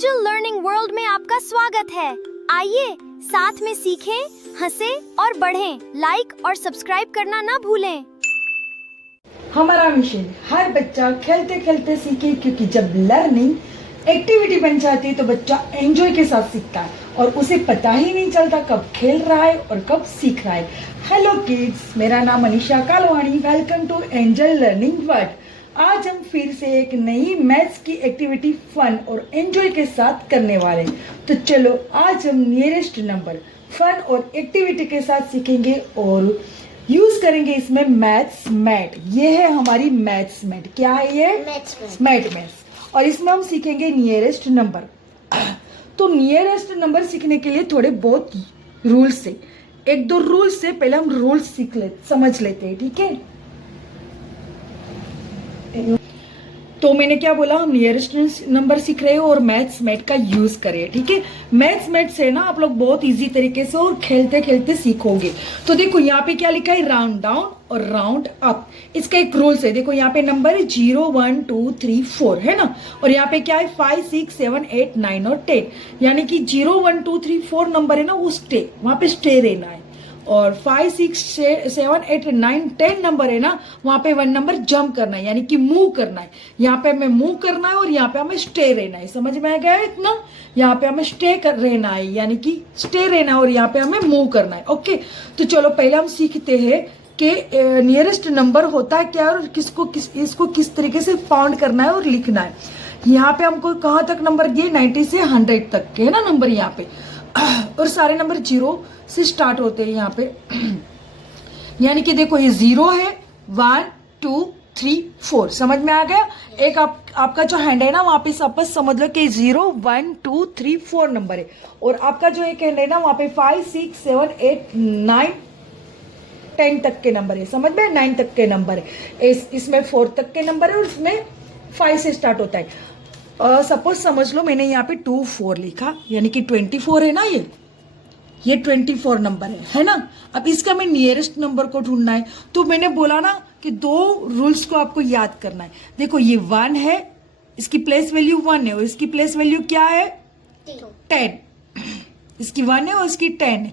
Angel learning world में आपका स्वागत है। आइए साथ में सीखें, हंसें और बढ़ें। लाइक और सब्सक्राइब करना ना भूलें। हमारा मिशन हर बच्चा खेलते खेलते सीखे, क्योंकि जब लर्निंग एक्टिविटी बन जाती है तो बच्चा एंजॉय के साथ सीखता है और उसे पता ही नहीं चलता कब खेल रहा है और कब सीख रहा है। हेलो किड्स, मेरा नाम Manisha Kalwani. Welcome to angel learning world. आज हम फिर से एक नई मैथ्स की एक्टिविटी फन और एंजॉय के साथ करने वाले हैं। तो चलो आज हम नियरेस्ट नंबर फन और एक्टिविटी के साथ सीखेंगे और यूज करेंगे इसमें मैथ्स मैट। ये है हमारी मैथ्स मैट। क्या है ये? मैथ्स। और इसमें हम सीखेंगे नियरेस्ट नंबर। तो नियरेस्ट नंबर सीखने के लिए थोड़े बहुत रूल्स है। एक दो रूल्स से पहले हम रूल्स समझ लेते हैं, ठीक है? तो मैंने क्या बोला, हम नियरेस्ट नंबर सीख रहे हैं और मैथ्स मैट का यूज करें, ठीक है? मैथ्स मैट से ना आप लोग बहुत इजी तरीके से और खेलते खेलते सीखोगे। तो देखो यहाँ पे क्या लिखा है, राउंड डाउन और राउंड अप। इसका एक रूल्स है। देखो यहाँ पे नंबर है 0 1 2 3 4 है ना, और यहाँ पे क्या है 5 6 7 8 9 और 10। यानी कि 0 1 2 3 4 नंबर है ना, वो स्टे, वहां पे स्टे रहना है। और 5 6 7 8 9 10 नंबर है ना, वहां पे 1 नंबर जंप करना है, यानी कि मूव करना है। यहाँ पे हमें मूव करना है और यहाँ पे हमें स्टे रहना है। समझ में आ गया है इतना? यहाँ पे हमें स्टे रहना है, यानी कि स्टे रहना है, और यहाँ पे हमें मूव करना है। ओके, तो चलो पहले हम सीखते हैं कि नियरेस्ट नंबर होता है क्या और इसको किस तरीके से फाउंड करना है और लिखना है। यहाँ पे हमको कहाँ तक नंबर दिए, 90 से 100 तक के है ना नंबर यहाँ पे, और सारे नंबर 0 से स्टार्ट होते हैं यहाँ पे। यानी कि देखो ये 0 है, 1 2 3 4। समझ में आ गया? एक आपका जो हैंड है ना, वहां पे सब समझ लो कि 0 1 2 3 4 नंबर है, और आपका जो एक हैंड है ना, वहां पे 5 6 7 8 9 10 तक के नंबर है। समझ में? 9 तक के नंबर है। इसमें 4 तक के नंबर है और उसमें 5 से स्टार्ट होता है। सपोज समझ लो मैंने यहाँ पे 2 4 लिखा, यानी कि 24 है ना, ये 24 नंबर है ना। अब इसका मैं नियरेस्ट नंबर को ढूंढना है। तो मैंने बोला ना कि दो रूल्स को आपको याद करना है। देखो ये 1 है, इसकी प्लेस वैल्यू 1 है, और इसकी प्लेस वैल्यू क्या है, 10। इसकी 1 है और इसकी 10 है।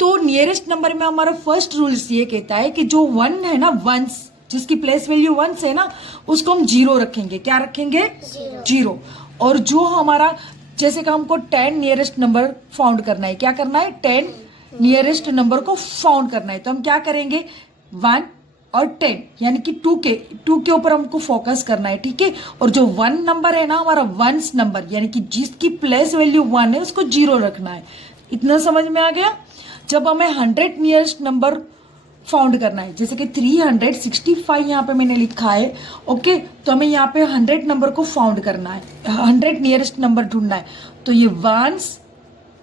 तो नियरेस्ट नंबर में हमारा फर्स्ट रूल्स ये कहता है कि जो 1 है ना, वंस, जिसकी प्लेस वैल्यू 1 से ना, उसको हम 0 रखेंगे। क्या रखेंगे? 0। और जो हमारा, जैसे कि हमको 10 नियरेस्ट नंबर फाउंड करना है। क्या करना है? 10 नियरेस्ट नंबर को फाउंड करना है। तो हम क्या करेंगे, 1 और 10, यानी कि 2 के ऊपर हमको फोकस करना है, ठीक है? और जो 1 नंबर है ना, हमारा वंस नंबर, यानी कि जिसकी प्लेस वैल्यू 1 है, उसको 0 रखना है। इतना समझ में आ गया? जब हमें 100 नियरेस्ट नंबर फाउंड करना है, जैसे कि 365 यहाँ पे मैंने लिखा है, ओके, तो हमें यहाँ पे 100 नंबर को फाउंड करना है, 100 नियरेस्ट नंबर ढूंढना है। तो ये वंस,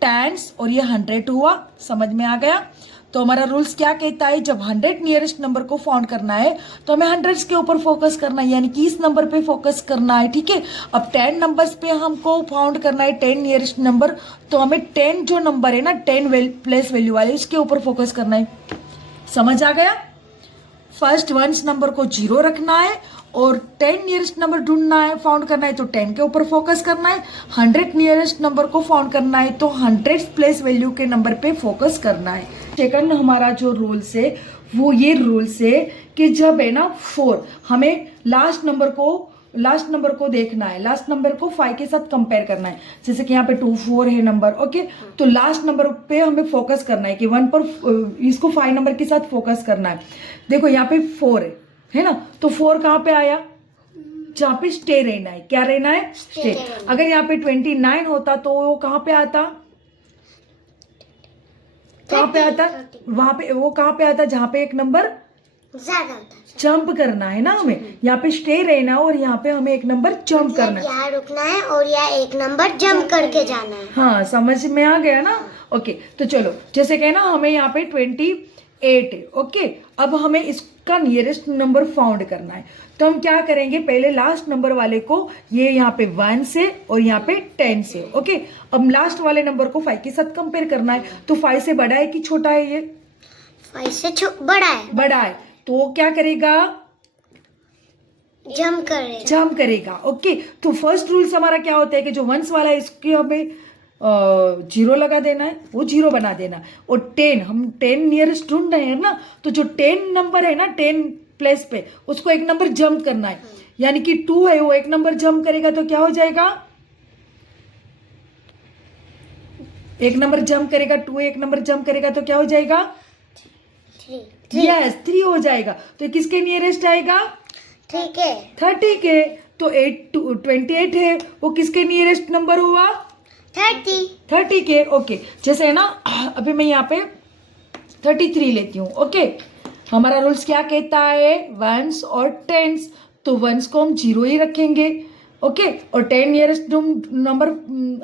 टेंस और ये 100 हुआ। समझ में आ गया? तो हमारा रूल्स क्या कहता है, जब 100 नियरेस्ट नंबर को फाउंड करना है तो हमें 100 के ऊपर फोकस करना है, यानी कि इस नंबर पे फोकस करना है, ठीक है? अब 10 नंबर्स पे हमको फाउंड करना है 10 नियरेस्ट नंबर, तो हमें 10 जो नंबर है ना, 10 प्लेस वैल्यू वाले, इसके ऊपर फोकस करना है। समझ आ गया? फर्स्ट वंस नंबर को 0 रखना है, और 10 नियरेस्ट नंबर ढूंढना है, फाउंड करना है, तो 10 के ऊपर फोकस करना है। 100 नियरेस्ट नंबर को फाउंड करना है, तो 100 प्लेस वैल्यू के नंबर पे फोकस करना है। सेकंड हमारा जो रूल्स है वो ये रूल्स है कि जब है ना 4, हमें लास्ट नंबर को देखना है, लास्ट नंबर को 5 के साथ कंपेयर करना है। जैसे कि यहाँ पे 2 4 है नंबर, ओके, तो लास्ट नंबर पे हमें फोकस करना है कि 1 पर इसको 5 नंबर के साथ फोकस करना है। देखो यहाँ पे 4 है ना, तो 4 कहाँ पे आया, जहाँ पे स्टे रहना है। क्या रहना है? स्टे। अगर यहाँ पे 29 होता तो वो कहाँ पे आता, कहाँ पे आता, वहां पे, वो कहाँ पे आता, जहाँ पे एक नंबर ज्यादा होता है। जंप करना है ना हमें। यहाँ पे स्टे रहना है और यहाँ पे हमें एक नंबर जंप करना है। यहाँ रुकना है और यहाँ एक नंबर जंप करके जाना है। हाँ, समझ में आ गया ना? ओके, तो चलो, जैसे कहना हमें यहाँ पे 28 है, ओके। अब हमें इसका नियरेस्ट नंबर फाउंड करना है। तो हम क्या करेंगे, पहले लास्ट नंबर वाले को, ये यहाँ पे 1 से और यहाँ पे 10 से, ओके। अब लास्ट वाले नंबर को 5 के साथ कंपेयर करना है। तो 5 से बड़ा है कि छोटा है? ये 5 से बड़ा है। बड़ा है, तो वो क्या करेगा, जंप करेगा। ओके, तो फर्स्ट रूल्स हमारा क्या होता है कि जो वंस वाला है इसके हमें जीरो लगा देना है, वो जीरो बना देना। और 10 हम 10 नियरेस्ट ढूंढ रहे हैं ना, तो जो 10 नंबर है ना 10 प्लेस पे उसको एक नंबर जंप करना है। यानी कि 2 है वो एक नंबर जंप करेगा तो क्या हो जाएगा, एक नंबर जंप करेगा, 2 एक नंबर जंप करेगा तो क्या हो जाएगा, 3 हो जाएगा। तो किसके नियरेस्ट आएगा, 30 के। तो 28 है वो किसके नियरेस्ट नंबर हुआ, 30 के। ओके, जैसे है ना अभी मैं यहाँ पे 33 लेती हूँ। ओके, हमारा रूल्स क्या कहता है, वंस और टेंस, तो वंस को हम जीरो ही रखेंगे। ओके, और 10 नियरेस्ट नंबर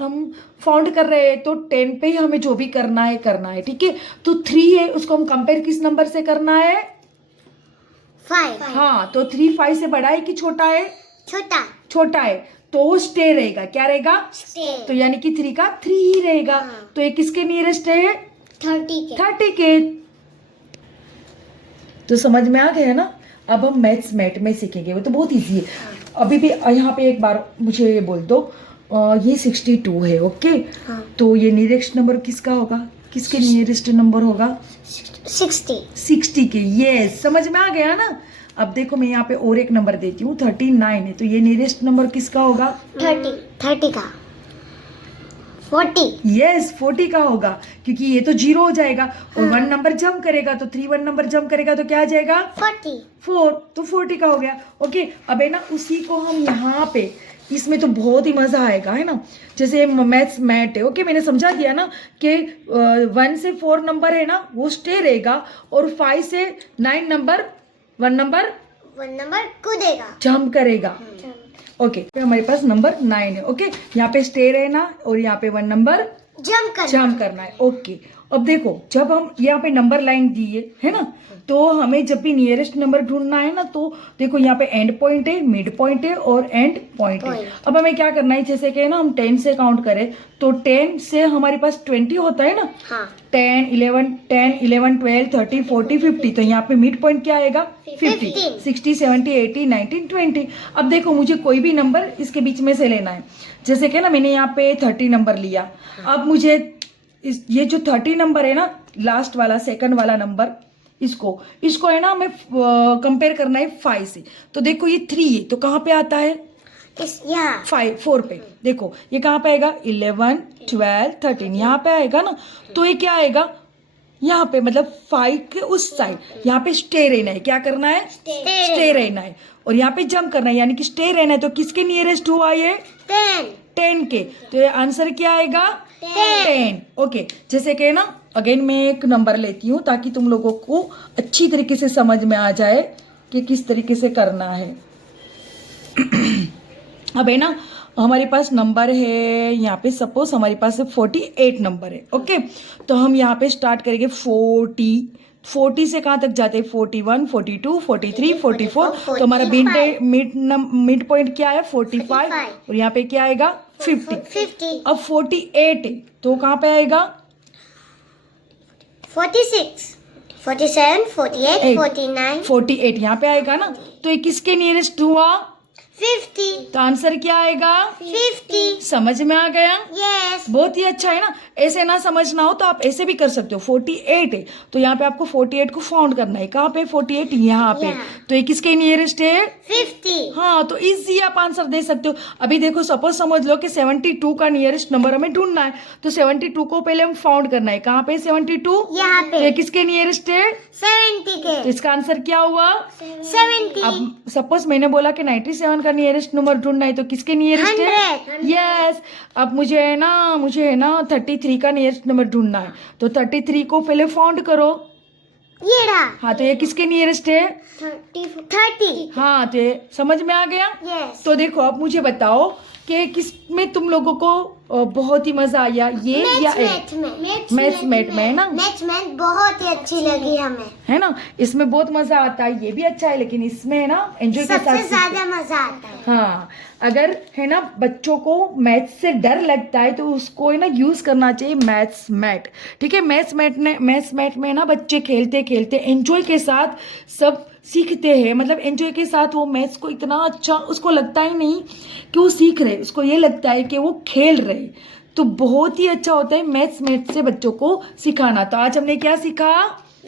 हम फाउंड कर रहे हैं तो 10 पे ही हमें जो भी करना है। ठीक है, तो 3 है उसको हम कंपेयर किस नंबर से करना है, 5। हाँ, तो 3 5 से बड़ा है कि छोटा है, छोटा है, तो वो स्टे रहेगा। क्या रहेगा, तो यानी कि 3 का 3 ही रहेगा। हाँ। तो ये किसके नियरेस्ट है, 30 के। तो समझ में आ गया ना। अब हम मैथ्स मैट में सीखेंगे, वो तो बहुत इजी है। अभी भी यहाँ पे एक बार मुझे ये बोल दो, ये 62 है। ओके, हाँ। तो ये नियरेस्ट नंबर किसका होगा, किसके नियरेस्ट नंबर होगा, 60 के। यस, समझ में आ गया ना। अब देखो मैं यहाँ पे और एक नंबर देती हूँ, 39 है, तो ये नियरेस्ट नंबर किसका होगा, 30 का, 40। यस 40 का होगा, क्योंकि ये तो जीरो हो जाएगा और 1 नंबर जंप करेगा, तो 3 1 नंबर जंप करेगा तो क्या आ जाएगा, 4, तो 40 का हो गया। ओके, अब है ना उसी को हम यहाँ पे, इसमें तो बहुत ही मजा आएगा, है ना। जैसे मैथ्स मैट है। ओके, मैंने समझा दिया ना कि 1 से 4 नंबर है ना वो स्टे रहेगा, और 5 से 9 नंबर 1 नंबर कूदेगा, जंप करेगा। ओके, तो हमारे पास नंबर 9 है। ओके, यहाँ पे स्टे रहना और यहाँ पे 1 नंबर जंप करना है। ओके, अब देखो जब हम यहाँ पे नंबर लाइन दिए है ना, तो हमें जब भी नियरेस्ट नंबर ढूंढना है ना, तो देखो यहाँ पे एंड पॉइंट है, मिड पॉइंट है और एंड पॉइंट है। अब हमें क्या करना है, जैसे कि ना हम 10 से काउंट करें तो 10 से हमारे पास 20 होता है ना, हाँ। 10 11 12 13 40 50, तो यहाँ पे मिड पॉइंट क्या आएगा, 50 60 70 80 90 20। अब देखो मुझे कोई भी नंबर इसके बीच में से लेना है। जैसे कि ना मैंने यहाँ पे 30 नंबर लिया। अब मुझे ये जो 30 नंबर है ना, लास्ट वाला सेकंड वाला नंबर, इसको है ना हमें कंपेयर करना है 5 से। तो देखो ये 3 है तो कहाँ पे आता है, 4 पे। देखो ये कहाँ पे आएगा, 11 12 13 यहाँ पे आएगा ना। तो ये क्या आएगा, यहाँ पे मतलब 5 के उस साइड, यहाँ पे स्टे रहना है। क्या करना है, स्टे रहना है, और यहाँ पे जंप करना है, यानी कि स्टे रहना है। तो किसके नियरेस्ट हुआ ये, 10 के। तो ये आंसर क्या आएगा, 10। ओके, जैसे कि ना अगेन मैं एक नंबर लेती हूँ ताकि तुम लोगों को अच्छी तरीके से समझ में आ जाए कि किस तरीके से करना है। अब है ना हमारे पास नंबर है यहाँ पे, सपोज हमारे पास 48 नंबर है। ओके, तो हम यहाँ पे स्टार्ट करेंगे 40 से कहाँ तक जाते हैं, 41 42 43 44। तो हमारा मिड पॉइंट क्या है, 45, और यहाँ पे क्या आएगा, 50। अब 48 है तो कहाँ पे आएगा, 46 47 48 49 48 यहाँ पे आएगा ना। तो ये किसके नियरेस्ट हुआ, 50। तो आंसर क्या आएगा, 50। समझ में आ गया, यस। बहुत ही अच्छा है ना। ऐसे ना समझना हो तो आप ऐसे भी कर सकते हो। 48 है तो यहाँ पे आपको 48 को फाउंड करना है। कहाँ पे, 48 यहाँ पे। तो ये किसके नियरेस्ट है, 50। हाँ, तो इजी आप आंसर दे सकते हो। अभी देखो सपोज समझ लो कि 72 का नियरेस्ट नंबर हमें ढूंढना है, तो 72 को पहले हम फाउंड करना है। कहाँ पे, 72 यहाँ पे। तो ये किसके नियरेस्ट है, 70 के। तो इसका आंसर क्या हुआ, 70। अब सपोज मैंने बोला कि 97 का नियरेस्ट नंबर ढूंढना है, तो किसके नियरेस्ट है, 100। यस। अब मुझे है ना 33 का नियरेस्ट नंबर ढूंढना है, तो 33 को पहले फाउंड करो। ये रहा। हाँ, तो ये किसके नियरेस्ट है, 30। हाँ, तो ये समझ में आ गया। यस। तो देखो अब मुझे बताओ कि किस में तुम लोगों को बहुत ही मजा आया, ये या मैथ्स मैट में, है ना, मैथ्स मैट बहुत ही अच्छी लगी हमें, है ना। इसमें बहुत मजा आता है, ये भी अच्छा है, लेकिन इसमें है ना एंजॉय के साथ सबसे ज्यादा मजा आता है। हाँ, अगर है ना बच्चों को मैथ्स से डर लगता है तो उसको है ना यूज करना चाहिए मैथ्स मैट। ठीक है, मैथ्स मैट में ना बच्चे खेलते खेलते एंजॉय के साथ सब सीखते हैं, मतलब एंजॉय के साथ वो मैथ्स को इतना अच्छा, उसको लगता ही नहीं कि वो सीख रहे, उसको ये लगता है कि वो खेल रहे। तो बहुत ही अच्छा होता है मैथ्स से बच्चों को सिखाना। तो आज हमने क्या सीखा?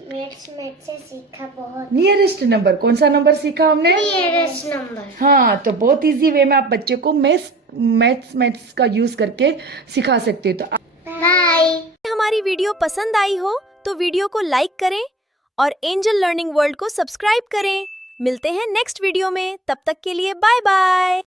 मैथ्स से सीखा बहुत। नियरेस्ट नंबर, कौन सा नंबर सीखा हमने? Nearest number. हाँ, तो बहुत इजी वे में आप बच्चे को मैथ्स का यूज करके सिखा सकते हो। तो बाय। हमारी वीडियो पसंद आई हो तो वीडियो को लाइक करें और एंजल लर्निंग वर्ल्ड को सब्सक्राइब करें। मिलते हैं नेक्स्ट वीडियो में, तब तक के लिए बाय बाय।